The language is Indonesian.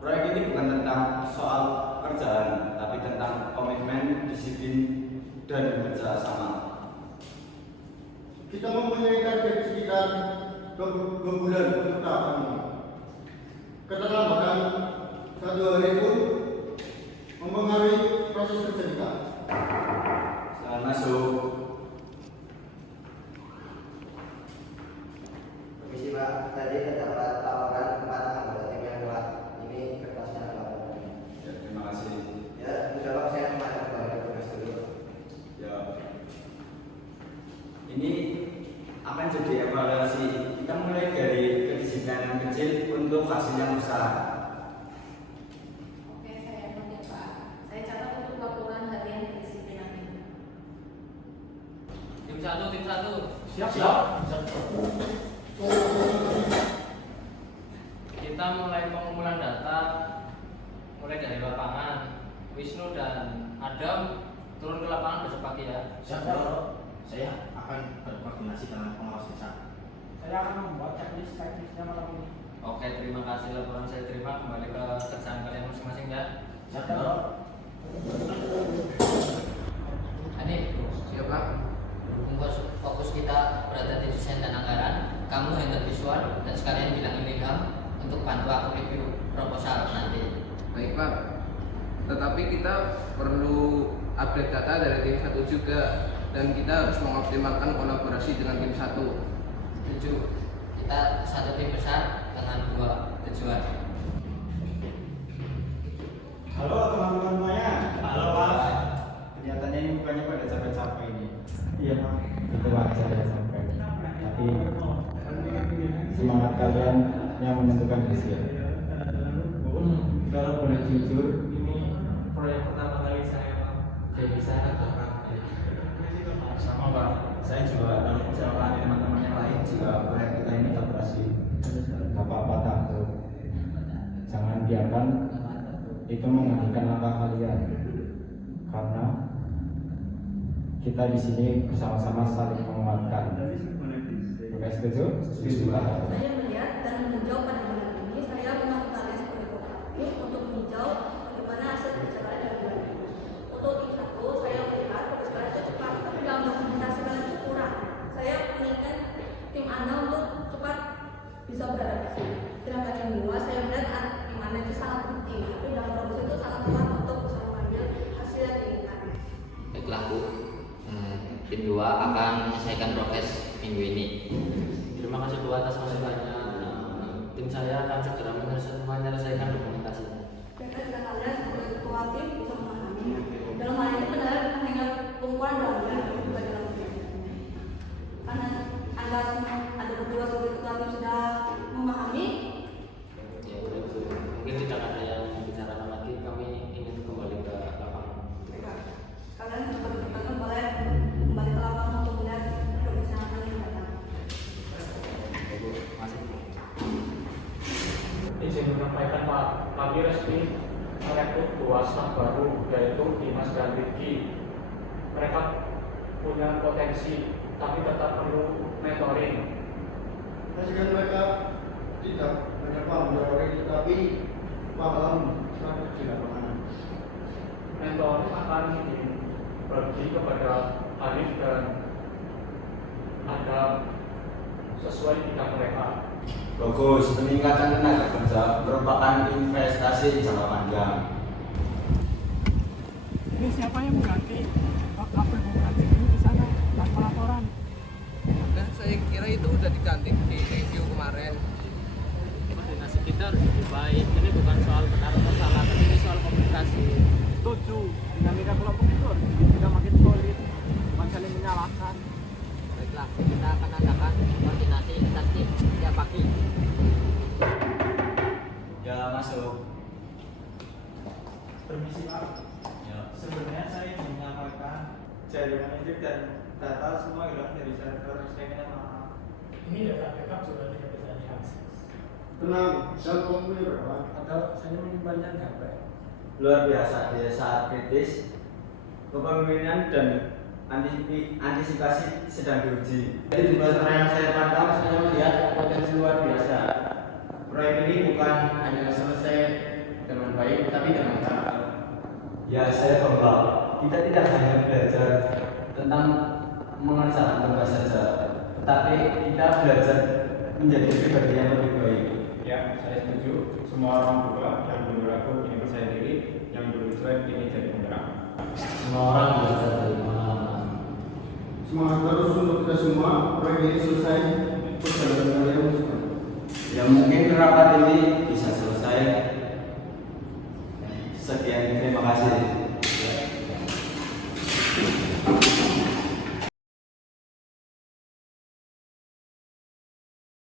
Proyek ini bukan tentang soal kerjaan, tapi tentang komitmen, disiplin, dan bekerja sama. Kita mempunyai target sekitar 2 bulan untuk tahapan ini. Keterlambatan 1 hari pun mempengaruhi proses kerja kita. Selamat masuk. Permisi Pak, tadi terdapat laporan 4 anggota tim yang telah ini kertasnya laporannya. Ya, terima kasih. Ya, sudah Pak, saya kemarin kembali ke tugas dulu. Ya, ini akan jadi evaluasi. Kita mulai dari kedisiplinan kecil untuk hasil yang besar. Oke, saya notit Pak. Saya catat untuk laporan harian kedisiplinan ini. Tim satu. Siap. Kita mulai pengumpulan data mulai dari lapangan. Wisnu dan Adam turun ke lapangan besok pagi ya. Siap, saya akan berkoordinasi dengan pengawas desa. Saya akan membuat checklist teknisnya malam ini. Oke, terima kasih laporan saya terima. Kembali ke kerjaan kalian masing-masing ya. Siap, Hanif, siapa? Fokus kita berada di desain dan anggaran. Kamu handle visual dan sekalian bilangin Ilham untuk bantu aku review proposal nanti. Baik Pak, tetapi kita perlu update data dari tim 1 juga, dan kita harus mengoptimalkan kolaborasi dengan tim 1. Setuju. Kita satu tim besar dengan 2 tujuan. Halo teman-teman semuanya. Halo Pak. Kelihatannya ini bukannya pada capek-capek ini. Iya Pak. Itu wajar ya sampai. Tapi semangat kalian yang menentukan hasil. Kalau boleh jujur, ini proyek pertama kali saya Pak. Jadi saya agak ragu. Sama Pak. Saya juga bersama teman-teman yang lain juga proyek kita ini tak berhasil. Gak apa-apa takut. Jangan biarkan itu menghentikan langkah kalian. Karena kita di sini bersama-sama saling menguatkan. Oke, setuju? Setuju Pak. Saya melihat dan meninjau pada bulan ini, saya melakukannya sebagai kooperatif untuk meninjau bagaimana hasil berjalan dari bulan ini. Untuk tim 1, saya melihat progres itu cepat, tapi dalam dokumentasi kalian itu kurang. Saya menginginkan tim Anda untuk cepat bisa beradaptasi. Sedangkan yang 2, saya melihat tim Anda itu sangat penting, tapi dalam proses itu sangat lemah untuk bisa mengambil hasil yang diinginkan. Baiklah Bu, tim 2 akan menyelesaikan progres minggu ini. Terima kasih Bu atas masukannya. Tim saya akan segera menyelesaikan dokumentasinya. Mereka juga kalian sebagai ketua tim bisa memahami. Dalam hal ini benar hanya pengumpulan dalamnya, bukan dalam kegiatannya. Karena Anda semua ada berdua sebagai ketua tim sudah memahami. Ya, Bu. Mungkin tidak ada yang membicarakan lagi. Kami ingin kembali ke lapangan. Kalian sebagai ketua boleh kembali ke lapangan untuk melihat perbincangan yang datang. Izin menyampaikan Pak, kami resmi merekrut 2 staf baru, yaitu Dimas dan Rifki. Mereka punya potensi, tapi tetap perlu mentoring. Meski mereka tidak menyapa mentoring, tetapi paham sangat di lapangan. Mentoring akan dibagi kepada Hanif dan Adam sesuai bidang mereka. Bagus, peningkatan tenaga kerja merupakan investasi jangka panjang. Ini siapa yang mengganti kabel bukan ini di sana tanpa laporan? Nah, saya kira itu udah diganti di review kemarin. Koordinasi kita harus lebih baik. Ini bukan soal benar atau salah, tapi ini soal komunikasi. Setuju, dinamika kelompok itu harus dibikin makin solid, bukan saling menyalahkan. Baiklah, kita akan adakan koordinasi lintas tim setiap pagi. Ya, masuk. Permisi Pak. Ya. Sebenarnya saya ingin menyampaikan jaringan intip dan data semua hilang dari server. Saya minta maaf. Ini data backup juga tidak bisa diakses. Tenang, dan kamu punya berapa? Atau saya menyimpannya di HP. Luar biasa di saat kritis, kepemimpinan dan antisipasi sedang diuji. Jadi di masa yang saya pantau, saya melihat potensi luar biasa. proyek ini bukan hanya selesai dengan baik, tapi dengan cara. Ya, saya bangga. Kita tidak hanya belajar tentang mengerjakan tugas saja, tetapi kita belajar menjadi pribadi yang lebih baik. Ya, saya setuju. Semua orang berdoa, yang dulu ragu ini percaya diri, yang dulu cuek ini jadi penggerak. Semua orang belajar dari pengalaman. Semangat terus untuk kita semua. Proyek ini selesai. Perjalanan kalian semua. Ya, mungkin rapat ini bisa selesai. Sekian, terima kasih.